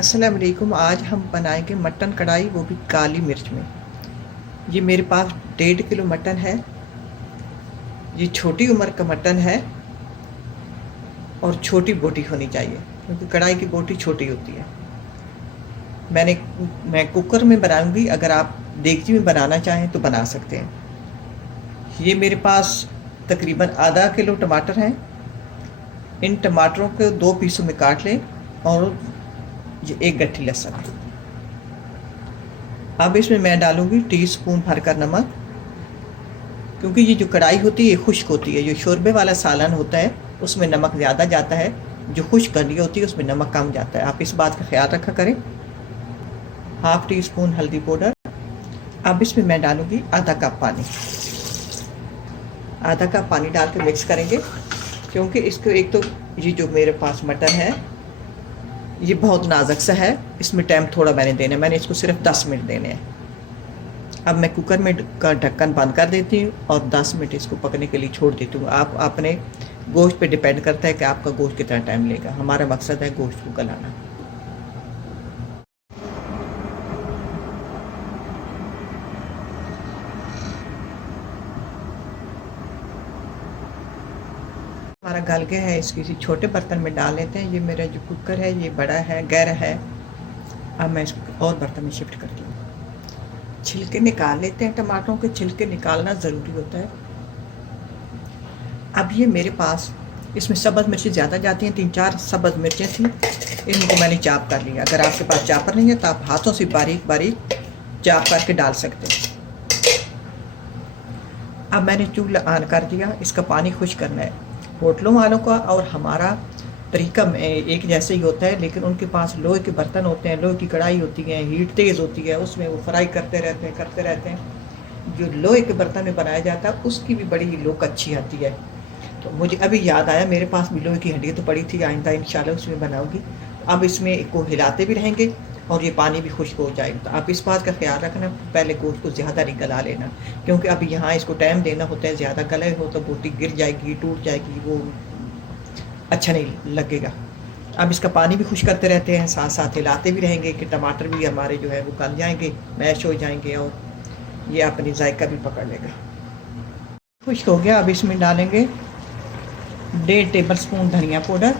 अस्सलाम वालेकुम। आज हम बनाएंगे मटन कढ़ाई, वो भी काली मिर्च में। ये मेरे पास 1.5 किलो मटन है। ये छोटी उम्र का मटन है और छोटी बोटी होनी चाहिए क्योंकि कढ़ाई की बोटी छोटी होती है। मैं कुकर में बनाऊंगी, अगर आप देगची में बनाना चाहें तो बना सकते हैं। ये मेरे पास तकरीबन आधा किलो टमाटर हैं। इन टमाटरों को 2 पीसों में काट लें और ये 1 गट्ठी लहसुन है। अब इसमें मैं डालूंगी टीस्पून भरकर नमक, क्योंकि ये जो कढ़ाई होती है ये खुश्क होती है। जो शोरबे वाला सालन होता है उसमें नमक ज़्यादा जाता है, जो खुश्क कढ़ी होती है उसमें नमक कम जाता है। आप इस बात का ख्याल रखा करें। हाफ टी स्पून हल्दी पाउडर। अब इसमें मैं डालूंगी आधा कप पानी। आधा कप पानी डाल के मिक्स करेंगे, क्योंकि इसको एक तो ये जो मेरे पास मटन है ये बहुत नाजुक सा है, इसमें टाइम थोड़ा मैंने देना है। मैंने इसको सिर्फ 10 मिनट देने हैं। अब मैं कुकर में का ढक्कन बंद कर देती हूँ और 10 मिनट इसको पकने के लिए छोड़ देती हूँ। आप अपने गोश्त पे डिपेंड करता है कि आपका गोश्त कितना टाइम लेगा। हमारा मकसद है गोश्त को गलाना। हमारा गल गया है, इसको किसी छोटे बर्तन में डाल लेते हैं। ये मेरा जो कुकर है ये बड़ा है, गहरा है। अब मैं इसको और बर्तन में शिफ्ट करती हूँ। छिलके निकाल लेते हैं। टमाटरों के छिलके निकालना ज़रूरी होता है। अब ये मेरे पास इसमें सब्ज़ मिर्चें ज़्यादा जाती हैं, 3-4 सब्ज़ मिर्चें थी, इनको मैंने चाप कर लिया। अगर आपके पास चापर नहीं है तो आप हाथों से बारीक बारीक चाप करके डाल सकते हैं। अब मैंने चूल्हा ऑन कर दिया, इसका पानी खुश करना है। होटलों वालों का और हमारा तरीका में एक जैसे ही होता है, लेकिन उनके पास लोहे के बर्तन होते हैं, लोहे की कढ़ाई होती है, हीट तेज़ होती है, उसमें वो फ्राई करते रहते हैं। जो लोहे के बर्तन में बनाया जाता है उसकी भी बड़ी लुक अच्छी आती है। तो मुझे अभी याद आया, मेरे पास भी लोहे की हड्डी तो पड़ी थी, आइंदा इंशाल्लाह उसमें बनाऊंगी। अब इसमें को हिलाते भी रहेंगे और ये पानी भी खुश्क हो जाएगा। तो आप इस बात का ख्याल रखना, पहले गोश्त को ज़्यादा नहीं गला लेना, क्योंकि अब यहाँ इसको टाइम देना होता है। ज़्यादा गले हो तो बोटी गिर जाएगी, टूट जाएगी, वो अच्छा नहीं लगेगा। अब इसका पानी भी खुश करते रहते हैं, साथ साथ हिलाते भी रहेंगे कि टमाटर भी हमारे जो है वो गल जाएंगे, मैश हो जाएंगे और ये अपनी जायका भी पकड़ लेगा। खुश्क हो गया। अब इसमें डालेंगे 1.5 टेबल स्पून धनिया पाउडर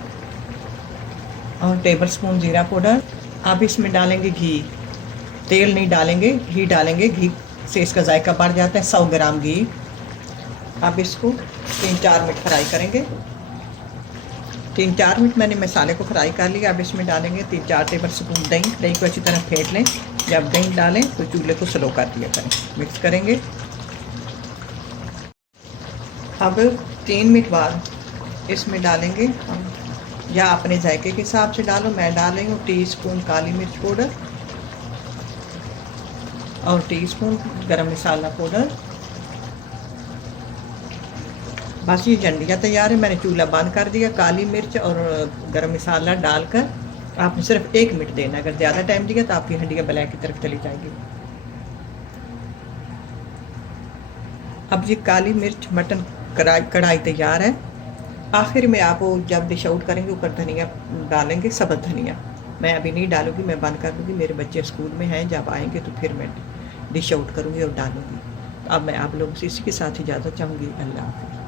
और 1 टेबल स्पून ज़ीरा पाउडर। अब इसमें डालेंगे घी। तेल नहीं डालेंगे, घी डालेंगे। घी से इसका जायका बढ़ जाता है। 100 ग्राम घी। अब इसको 3-4 मिनट फ्राई करेंगे। 3-4 मिनट मैंने मसाले को फ्राई कर लिया। अब इसमें डालेंगे 3-4 टेबल स्पून दही। दही को अच्छी तरह फेंट लें। जब दही डालें तो चूल्हे को स्लो कर दिया करें। मिक्स करेंगे। अब 3 मिनट बाद इसमें डालेंगे हम, या अपने जायके के हिसाब से डालो। मैं डाल रही हूँ टीस्पून काली मिर्च पाउडर और टीस्पून गरम मसाला पाउडर। बस ये जंडिया तैयार है। मैंने चूल्हा बंद कर दिया। काली मिर्च और गरम मसाला डालकर आपने सिर्फ 1 मिनट देना। अगर ज़्यादा टाइम दिया तो आपकी हंडिया ब्लैक की तरफ चली जाएगी। अब ये काली मिर्च मटन कढ़ाई तैयार है। आखिर में आप जब डिश आउट करेंगे ऊपर धनिया डालेंगे, सब्ज़ धनिया। मैं अभी नहीं डालूँगी, मैं बंद कर दूँगी। मेरे बच्चे स्कूल में हैं, जब आएंगे तो फिर मैं डिश आउट करूँगी और डालूँगी। अब मैं आप लोगों से इसी के साथ इजाज़त चाहूँगी। अल्लाह हाफ़िज़।